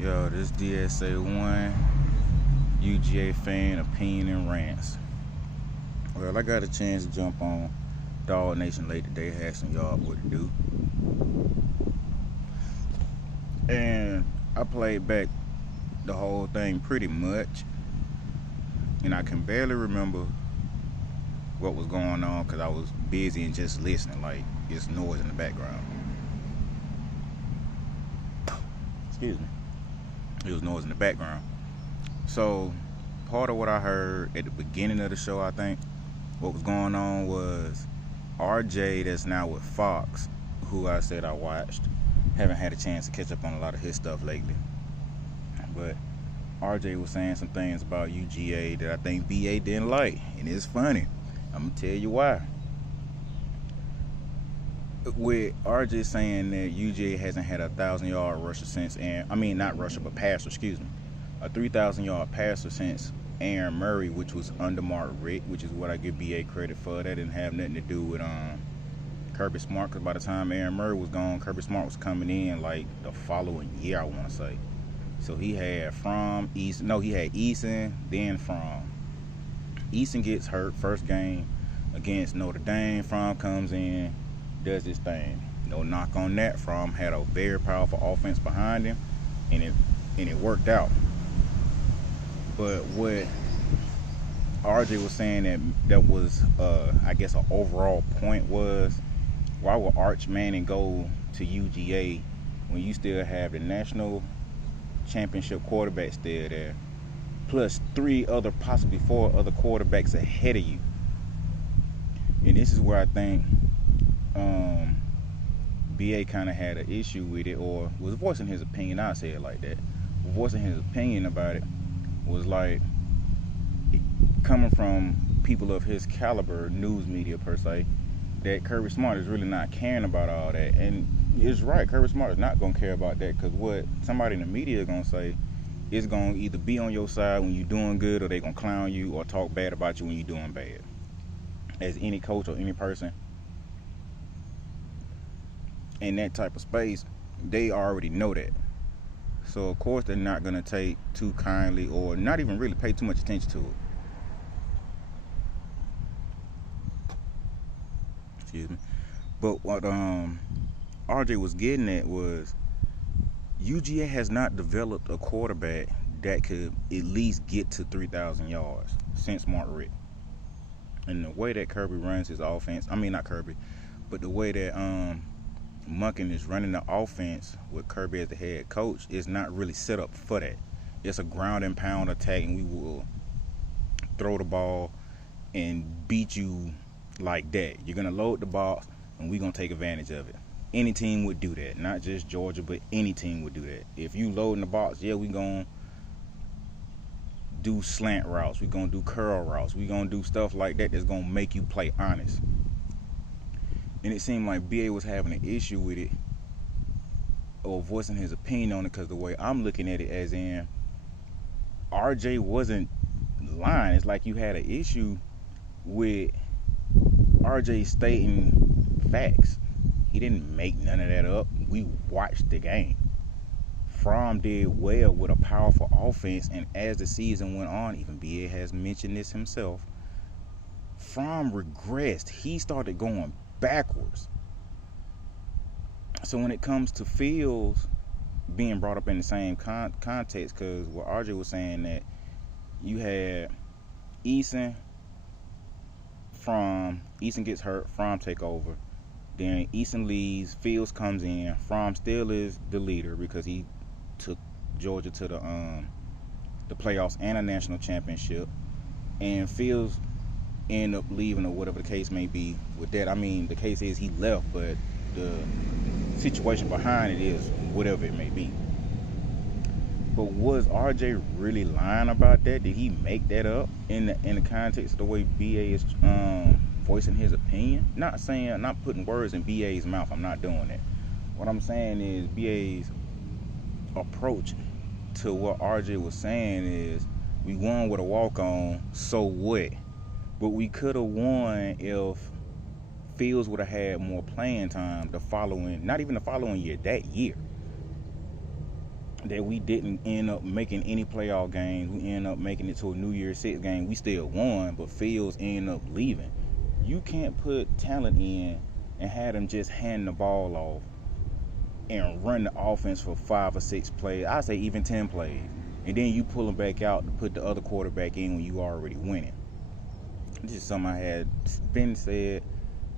Yo, this DSA1 UGA fan opinion and rants. Well, I got a chance to jump on Dog Nation late today, asking y'all what to do. And I played back the whole thing pretty much. And I can barely remember what was going on because I was busy and just listening, like it's noise in the background. Excuse me. It was noise in the background. So part of what I heard at the beginning of the show, I think, what was going on was RJ, that's now with Fox, who I said I watched. Haven't had a chance to catch up on a lot of his stuff lately. But RJ was saying some things about UGA that I think BA didn't like. And it's funny. I'm going to tell you why. With RJ saying that UGA hasn't had a 1,000-yard rusher since, not rusher, but passer, excuse me. A 3,000-yard passer since Aaron Murray, which was under Mark Richt, which is what I give BA credit for. That didn't have nothing to do with Kirby Smart, because by the time Aaron Murray was gone, Kirby Smart was coming in like the following year, I want to say. So he had he had Eason, then Fromm. Eason gets hurt first game against Notre Dame. Fromm comes in, does his thing. No knock on that. Fromm had a very powerful offense behind him, and it worked out. But what RJ was saying that was I guess an overall point was, why would Arch Manning go to UGA when you still have the national championship quarterback still there, plus possibly four other quarterbacks ahead of you? And this is where I think BA kind of had an issue with it, or was voicing his opinion. I say it like that. Voicing his opinion about it was like, coming from people of his caliber, news media per se, that Kirby Smart is really not caring about all that. And it's right, Kirby Smart is not going to care about that, because what somebody in the media is going to say is going to either be on your side when you're doing good, or they're going to clown you or talk bad about you when you're doing bad. As any coach or any person in that type of space, they already know that. So of course they're not going to take too kindly, or not even really pay too much attention to it. Excuse me. But what RJ was getting at was, UGA has not developed a quarterback that could at least get to 3,000 yards since Mark Richt. And the way that Kirby runs his offense, not Kirby, but the way that Monken is running the offense with Kirby as the head coach is not really set up for that. It's a ground and pound attack, and we will throw the ball and beat you like that. You're going to load the box, and we're going to take advantage of it. Any team would do that. Not just Georgia, but any team would do that. If you load in the box, yeah, we're going to do slant routes. We're going to do curl routes. We're going to do stuff like that that's going to make you play honest. And it seemed like BA was having an issue with it, or voicing his opinion on it, because the way I'm looking at it, as in, RJ wasn't lying. It's like you had an issue with RJ stating facts. He didn't make none of that up. We watched the game. Fromm did well with a powerful offense, and as the season went on, even BA has mentioned this himself, Fromm regressed. He started going backwards. So when it comes to Fields being brought up in the same context, because what RJ was saying, that you had Eason gets hurt, Fromm take over. Then Eason leaves, Fields comes in. Fromm still is the leader because he took Georgia to the playoffs and a national championship. And Fields end up leaving, or whatever the case may be with that. The case is he left, but the situation behind it is whatever it may be. But was RJ really lying about that? Did he make that up in the context of the way BA is voicing his opinion? Not putting words in BA's mouth. I'm not doing that. What I'm saying is, BA's approach to what RJ was saying is, we won with a walk-on, so what? But we could have won if Fields would have had more playing time not even the following year, that year. that we didn't end up making any playoff games. We ended up making it to a New Year's Six game. We still won, but Fields ended up leaving. You can't put talent in and have them just hand the ball off and run the offense for 5 or 6 plays. I say even 10 plays. And then you pull them back out to put the other quarterback in when you already winning. This is something I had been said,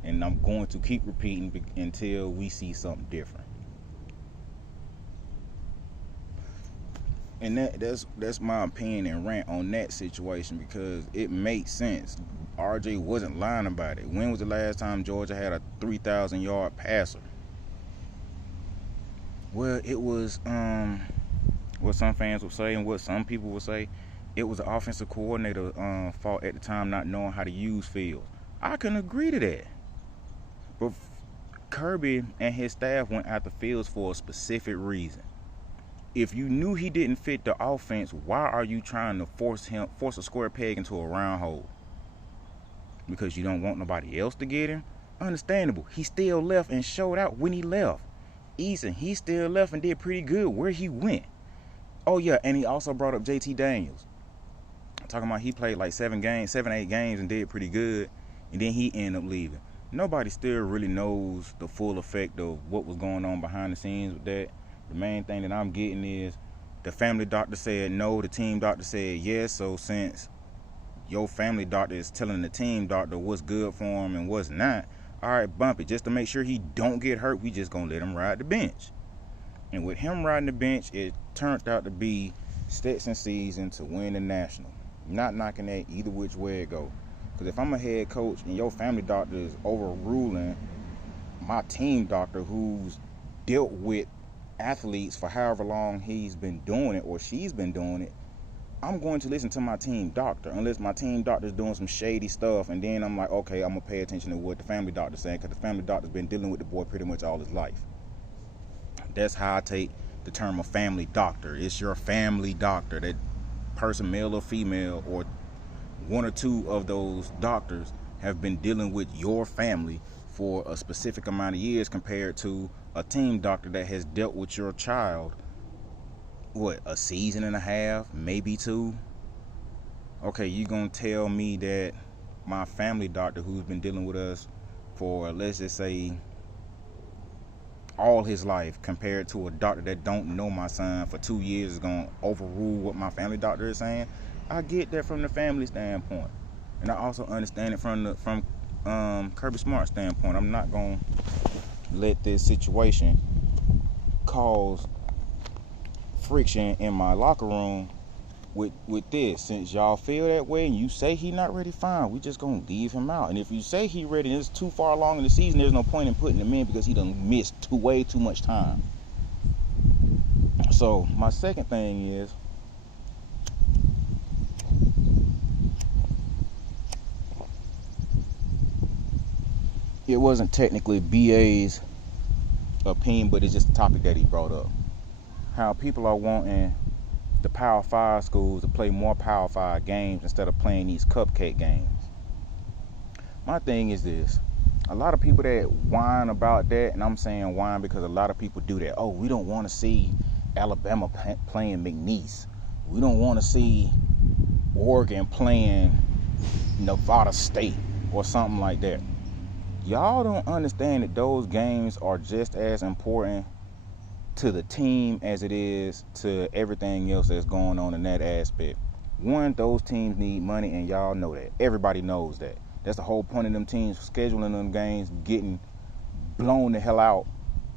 and I'm going to keep repeating until we see something different. And that's my opinion and rant on that situation, because it makes sense. RJ wasn't lying about it. When was the last time Georgia had a 3,000-yard passer? Well, it was what some fans would say and what some people would say. It was the offensive coordinator fault at the time, not knowing how to use Fields. I can agree to that. But Kirby and his staff went after Fields for a specific reason. If you knew he didn't fit the offense, why are you trying to force a square peg into a round hole? Because you don't want nobody else to get him? Understandable. He still left and showed out when he left. Eason, he still left and did pretty good where he went. Oh yeah, and he also brought up JT Daniels. Talking about he played like 7, 8 games and did pretty good, and then he ended up leaving. Nobody still really knows the full effect of what was going on behind the scenes with that. The main thing that I'm getting is the family doctor said no, the team doctor said yes. So since your family doctor is telling the team doctor what's good for him and what's not, all right, bump it. Just to make sure he don't get hurt, we just going to let him ride the bench. And with him riding the bench, it turned out to be Stetson season to win the national. Not knocking that either which way it go. Because if I'm a head coach and your family doctor is overruling my team doctor who's dealt with athletes for however long he's been doing it or she's been doing it, I'm going to listen to my team doctor unless my team doctor's doing some shady stuff, and then I'm like, okay, I'm going to pay attention to what the family doctor's saying, because the family doctor's been dealing with the boy pretty much all his life. That's how I take the term of family doctor. It's your family doctor. That person, male or female, or one or two of those doctors have been dealing with your family for a specific amount of years, compared to a team doctor that has dealt with your child, what, a season and a half, maybe 2? Okay, you gonna tell me that my family doctor, who's been dealing with us for, let's just say, all his life, compared to a doctor that don't know my son for 2 years, is gonna overrule what my family doctor is saying? I get that from the family standpoint, and I also understand it from Kirby Smart's standpoint. I'm not gonna let this situation cause friction in my locker room with this. Since y'all feel that way and you say he not ready, fine, we just gonna leave him out. And if you say he ready and it's too far along in the season, there's no point in putting him in, because he done missed way too much time. So my second thing is, it wasn't technically BA's opinion, but it's just a topic that he brought up. How people are wanting the Power 5 schools to play more Power 5 games instead of playing these cupcake games. My thing is this. A lot of people that whine about that, and I'm saying whine because a lot of people do that. Oh, we don't want to see Alabama playing McNeese. We don't want to see Oregon playing Nevada State or something like that. Y'all don't understand that those games are just as important to the team as it is to everything else that's going on in that aspect. One, those teams need money, and y'all know that. Everybody knows that. That's the whole point of them teams scheduling them games, getting blown the hell out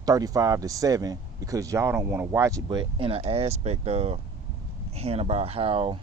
35-7, because y'all don't want to watch it. But in an aspect of hearing about how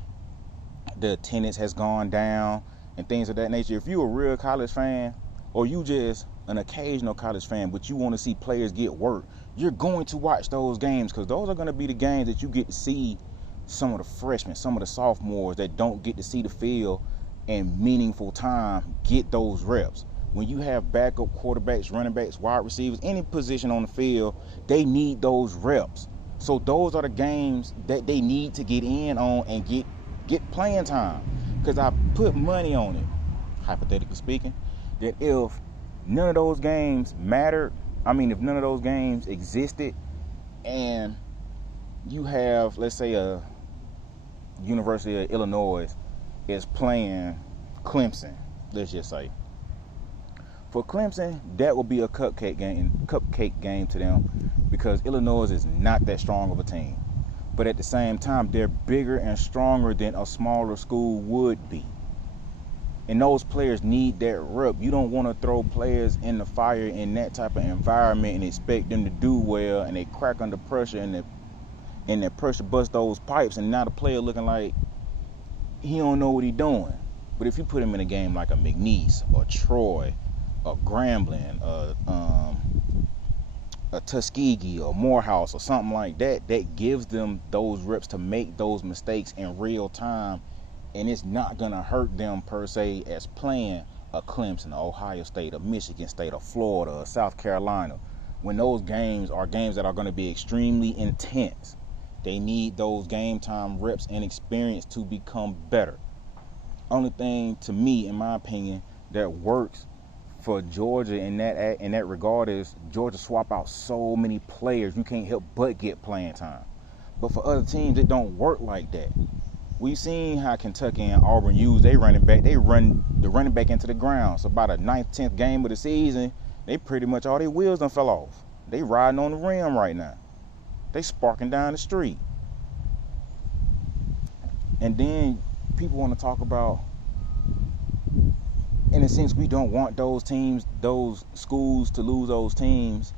the attendance has gone down and things of that nature, if you're a real college fan, or you just an occasional college fan, but you want to see players get work, you're going to watch those games, because those are going to be the games that you get to see some of the freshmen, some of the sophomores that don't get to see the field in meaningful time get those reps. When you have backup quarterbacks, running backs, wide receivers, any position on the field, they need those reps. So those are the games that they need to get in on and get playing time. Because I put money on it, hypothetically speaking, that if none of those games mattered, if none of those games existed, and you have, let's say, a University of Illinois is playing Clemson, let's just say. For Clemson, that will be a cupcake game to them, because Illinois is not that strong of a team. But at the same time, they're bigger and stronger than a smaller school would be. And those players need that rep. You don't want to throw players in the fire in that type of environment and expect them to do well, and they crack under pressure, and that pressure busts those pipes, and now the player looking like he don't know what he's doing. But if you put him in a game like a McNeese or Troy or Grambling, a Tuskegee or Morehouse or something like that, that gives them those reps to make those mistakes in real time, and it's not gonna hurt them per se as playing a Clemson, Ohio State, a Michigan State, a Florida, or South Carolina. When those games are games that are going to be extremely intense, they need those game time reps and experience to become better. Only thing, to me, in my opinion, that works for Georgia in that regard is Georgia swap out so many players, you can't help but get playing time. But for other teams, it don't work like that. We've seen how Kentucky and Auburn use their running back. They run the running back into the ground. So by the 9th, 10th game of the season, they pretty much, all their wheels done fell off. They riding on the rim right now. They sparking down the street. And then people want to talk about, in a sense, we don't want those teams, those schools to lose those teams,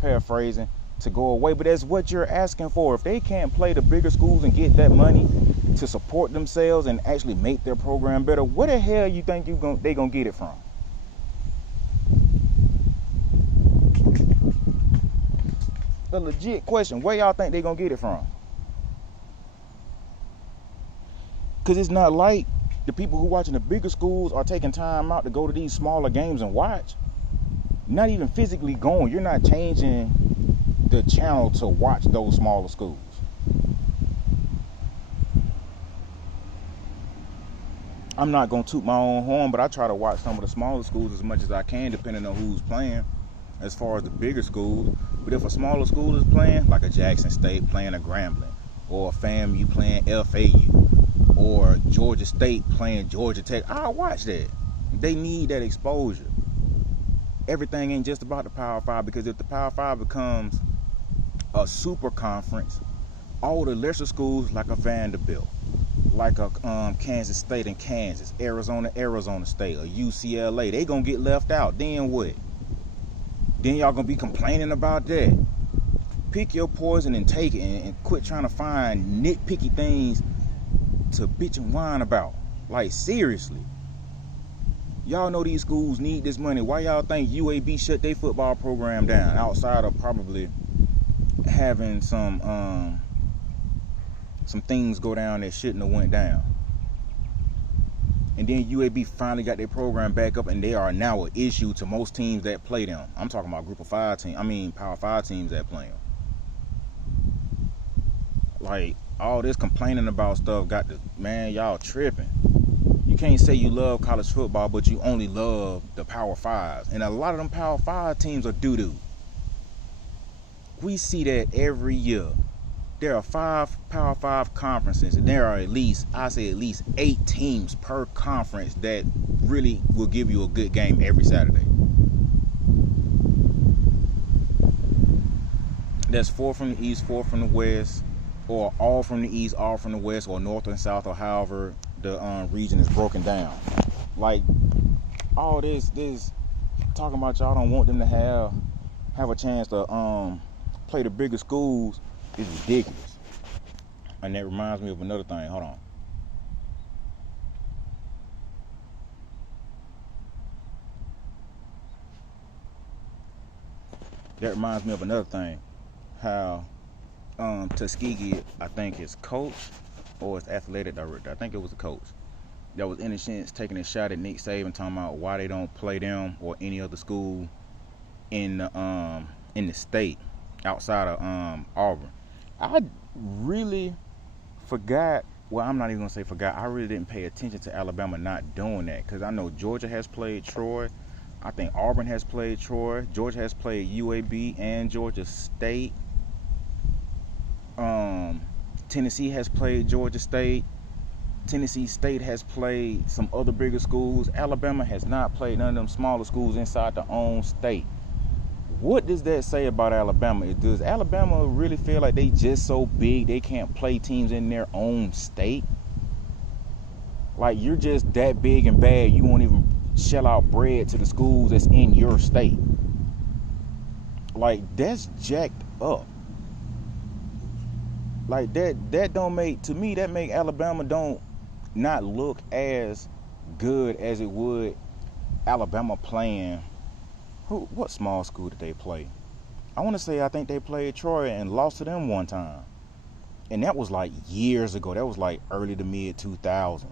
paraphrasing, to go away. But that's what you're asking for. If they can't play the bigger schools and get that money to support themselves and actually make their program better, where the hell you think they gonna get it from? A legit question. Where y'all think they gonna get it from? Because it's not like the people who watching the bigger schools are taking time out to go to these smaller games and watch. Not even physically going. You're not changing the channel to watch those smaller schools. I'm not gonna toot my own horn, but I try to watch some of the smaller schools as much as I can, depending on who's playing, as far as the bigger schools. But if a smaller school is playing, like a Jackson State playing a Grambling, or a FAMU playing FAU, or Georgia State playing Georgia Tech, I'll watch that. They need that exposure. Everything ain't just about the Power 5, because if the Power 5 becomes a super conference, all the lesser schools like a Vanderbilt, like a Kansas State and Kansas, Arizona State, or UCLA, they gonna get left out. Then what? Then y'all gonna be complaining about that. Pick your poison and take it, and quit trying to find nitpicky things to bitch and whine about. Like, seriously. Y'all know these schools need this money. Why y'all think UAB shut their football program down, outside of probably having some things go down that shouldn't have went down? And then UAB finally got their program back up, and they are now an issue to most teams that play them. I'm talking about Group of 5 teams. Power 5 teams that play them. Like, all this complaining about stuff got to, man, y'all tripping. You can't say you love college football, but you only love the Power 5s. And a lot of them Power 5 teams are doo-doo. We see that every year. There are 5 Power 5 conferences, and there are at least 8 teams per conference that really will give you a good game every Saturday. That's 4 from the East, 4 from the West, or all from the East, all from the West, or North and South, or however the region is broken down. Like, all this talking about y'all don't want them to have a chance to play the bigger schools is ridiculous. And that reminds me of another thing. Hold on. That reminds me of another thing. How Tuskegee, I think his coach or his athletic director, I think it was the coach, that was in a sense taking a shot at Nick Saban, talking about why they don't play them or any other school in the state outside of Auburn. I really forgot. Well, I'm not even gonna say forgot. I really didn't pay attention to Alabama not doing that, because I know Georgia has played Troy. I think Auburn has played Troy. Georgia has played UAB and Georgia State. Tennessee has played Georgia State. Tennessee State has played some other bigger schools. Alabama has not played none of them smaller schools inside their own state. What does that say about Alabama? Does Alabama really feel like they just so big they can't play teams in their own state? Like, you're just that big and bad, you won't even shell out bread to the schools that's in your state. Like, that's jacked up. Like, that don't make, to me, that make Alabama don't not look as good as it would Alabama playing. What small school did they play? I think they played Troy and lost to them one time. And that was like years ago. That was like early to mid 2000s.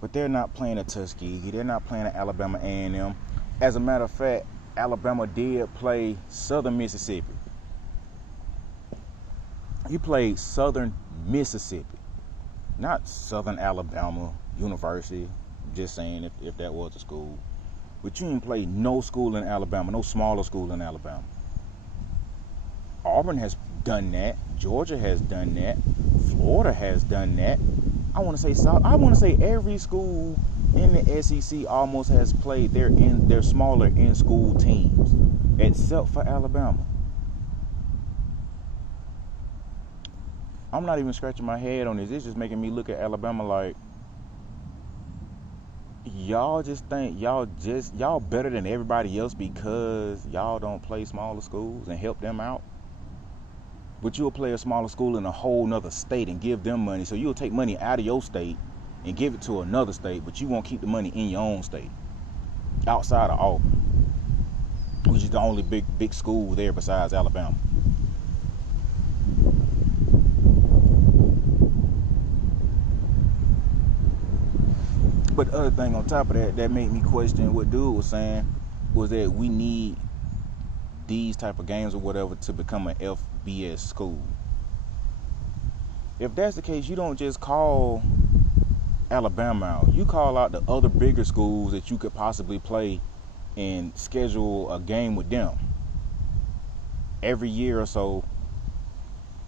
But they're not playing a Tuskegee. They're not playing an Alabama A&M. As a matter of fact, Alabama did play Southern Mississippi. He played Southern Mississippi, not Southern Alabama University. Just saying, if that was a school. But you didn't play no school in Alabama, no smaller school in Alabama. Auburn has done that. Georgia has done that. Florida has done that. I want to say every school in the SEC almost has played their smaller in-school teams, except for Alabama. I'm not even scratching my head on this. It's just making me look at Alabama like, y'all just think y'all better than everybody else because y'all don't play smaller schools and help them out. But you'll play a smaller school in a whole nother state and give them money. So you'll take money out of your state and give it to another state, but you won't keep the money in your own state. Outside of Auburn, which is the only big school there besides Alabama. But the other thing on top of that made me question what dude was saying was that we need these type of games or whatever to become an FBS school. If that's the case, you don't just call Alabama out. You call out the other bigger schools that you could possibly play and schedule a game with them every year or so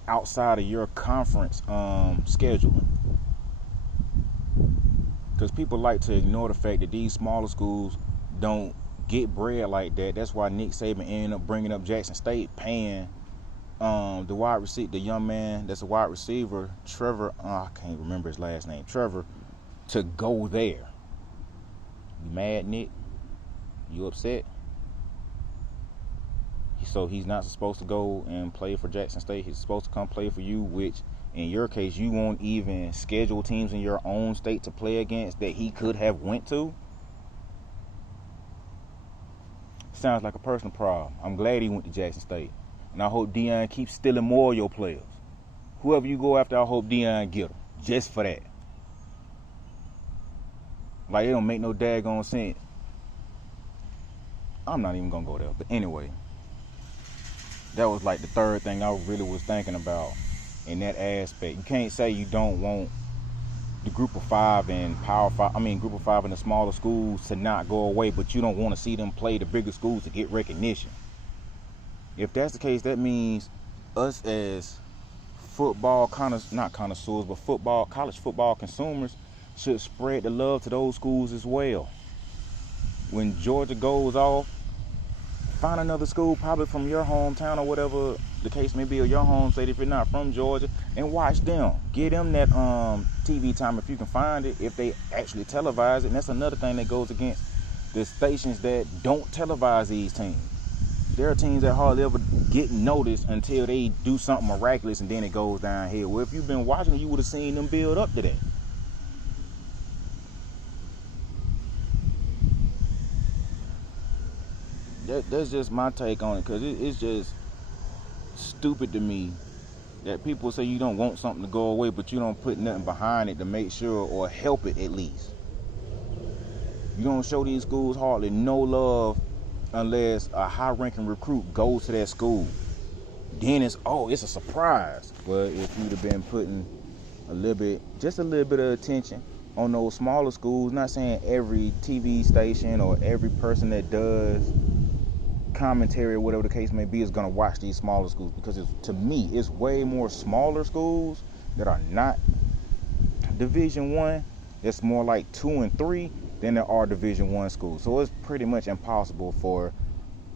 outside of your conference scheduling. Because people like to ignore the fact that these smaller schools don't get bread like that. That's why Nick Saban ended up bringing up Jackson State, paying the young man that's a wide receiver, Trevor, I can't remember his last name, Trevor, to go there. You mad, Nick? You upset? So he's not supposed to go and play for Jackson State. He's supposed to come play for you, which in your case, you won't even schedule teams in your own state to play against that he could have went to. Sounds like a personal problem. I'm glad he went to Jackson State. And I hope Deion keeps stealing more of your players. Whoever you go after, I hope Deion get them. Just for that. Like, it don't make no daggone sense. I'm not even going to go there. But anyway, that was like the third thing I really was thinking about in that aspect. You can't say you don't want the group of five and group of five in the smaller schools to not go away, but you don't want to see them play the bigger schools to get recognition. If that's the case, that means us as football connoisseurs, but college football consumers should spread the love to those schools as well. When Georgia goes off, find another school, probably from your hometown or whatever the case may be, or your home state if you're not from Georgia, and watch them. Give them that TV time if you can find it, if they actually televise it. And that's another thing that goes against the stations that don't televise these teams. There are teams that hardly ever get noticed until they do something miraculous and then it goes downhill. Well, if you've been watching, you would have seen them build up to that. That's just my take on it, because it's just stupid to me that people say you don't want something to go away, but you don't put nothing behind it to make sure or help it at least. You don't show these schools hardly no love unless a high-ranking recruit goes to that school. Then it's a surprise. Well, if you'd have been putting just a little bit of attention on those smaller schools, not saying every TV station or every person that does commentary or whatever the case may be is going to watch these smaller schools, because to me it's way more smaller schools that are not Division 1, it's more like 2 and 3 than there are Division 1 schools. So it's pretty much impossible for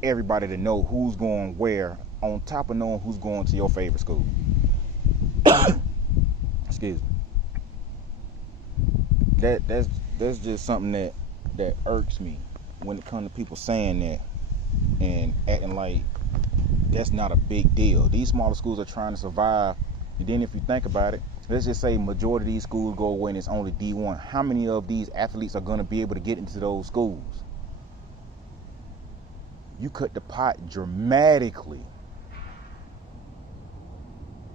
everybody to know who's going where, on top of knowing who's going to your favorite school. Excuse me. That's just something that irks me when it comes to people saying that and acting like that's not a big deal. These smaller schools are trying to survive, and then if you think about it, let's just say majority of these schools go away and it's only D1. How many of these athletes are going to be able to get into those schools? You cut the pot dramatically.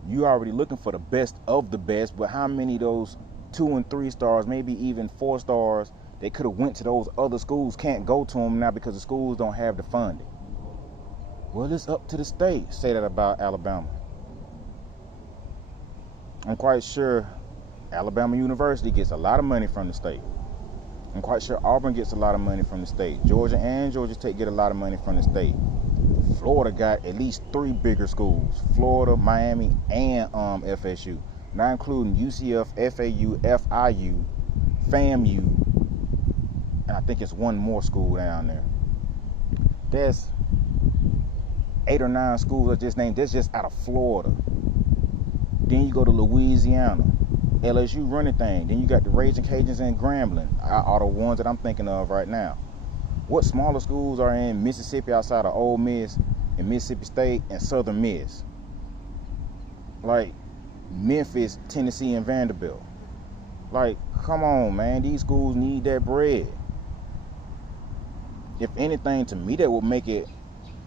You already looking for the best of the best, but how many of those 2 and 3 stars, maybe even 4 stars, they could have went to those other schools, can't go to them now because the schools don't have the funding? Well, it's up to the state. Say that about Alabama. I'm quite sure Alabama University gets a lot of money from the state. I'm quite sure Auburn gets a lot of money from the state. Georgia and Georgia Tech get a lot of money from the state. Florida got at least 3 bigger schools. Florida, Miami, and FSU. Not including UCF, FAU, FIU, FAMU, and I think it's one more school down there. There's 8 or 9 schools I just named. That's just out of Florida. Then you go to Louisiana, LSU running thing. Then you got the Raging Cajuns and Grambling, are the ones that I'm thinking of right now. What smaller schools are in Mississippi outside of Ole Miss and Mississippi State and Southern Miss? Like Memphis, Tennessee, and Vanderbilt. Like, come on, man. These schools need that bread. If anything, to me, that would make it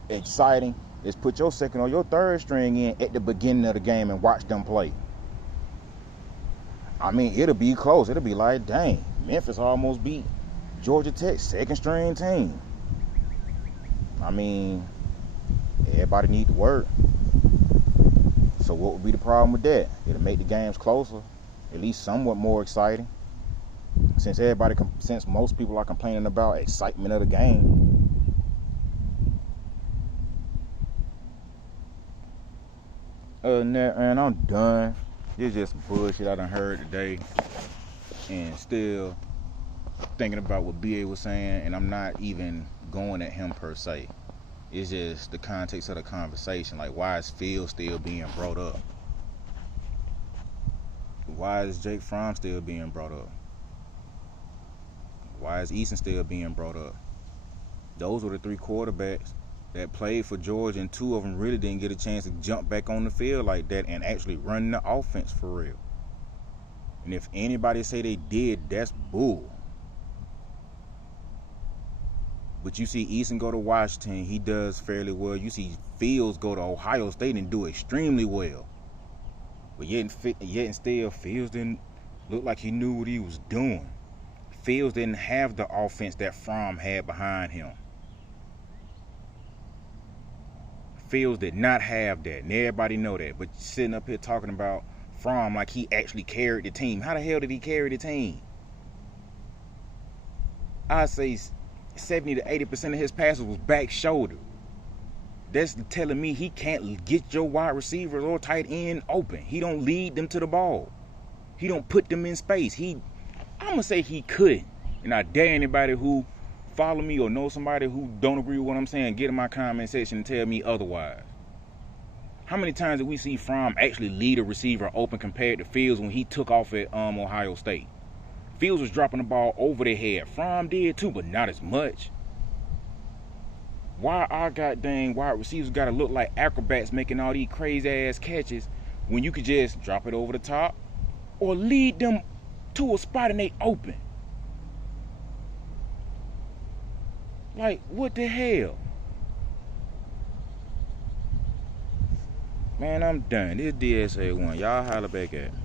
exciting is put your second or your third string in at the beginning of the game and watch them play. I mean, it'll be close. It'll be like, dang, Memphis almost beat Georgia Tech's second string team. I mean, everybody need to work. So what would be the problem with that? It'll make the games closer, at least somewhat more exciting. Since most people are complaining about excitement of the game. Other than that, man, I'm done. It's just some bullshit I done heard today, and still thinking about what BA was saying, and I'm not even going at him per se. It's just the context of the conversation. Like, why is Phil still being brought up? Why is Jake Fromm still being brought up? Why is Eason still being brought up? Those were the 3 quarterbacks that played for Georgia, and 2 of them really didn't get a chance to jump back on the field like that and actually run the offense for real. And if anybody say they did, that's bull. But you see Eason go to Washington, he does fairly well. You see Fields go to Ohio State and do extremely well. But yet and still, Fields didn't look like he knew what he was doing. Fields didn't have the offense that Fromm had behind him. Fields did not have that, and everybody know that. But sitting up here talking about Fromm like he actually carried the team. How the hell did he carry the team? I say 70 to 80% of his passes was back shoulder. That's telling me he can't get your wide receivers or tight end open. He don't lead them to the ball. He don't put them in space. I'm gonna say he couldn't. And I dare anybody who follow me or know somebody who don't agree with what I'm saying, get in my comment section and tell me otherwise. How many times did we see Fromm actually lead a receiver open compared to Fields when he took off at Ohio State? Fields was dropping the ball over their head. Fromm did too, but not as much. Why our goddamn wide receivers gotta look like acrobats making all these crazy ass catches when you could just drop it over the top or lead them to a spot and they open? Like, what the hell? Man, I'm done. This is DSA1. Y'all holler back at me.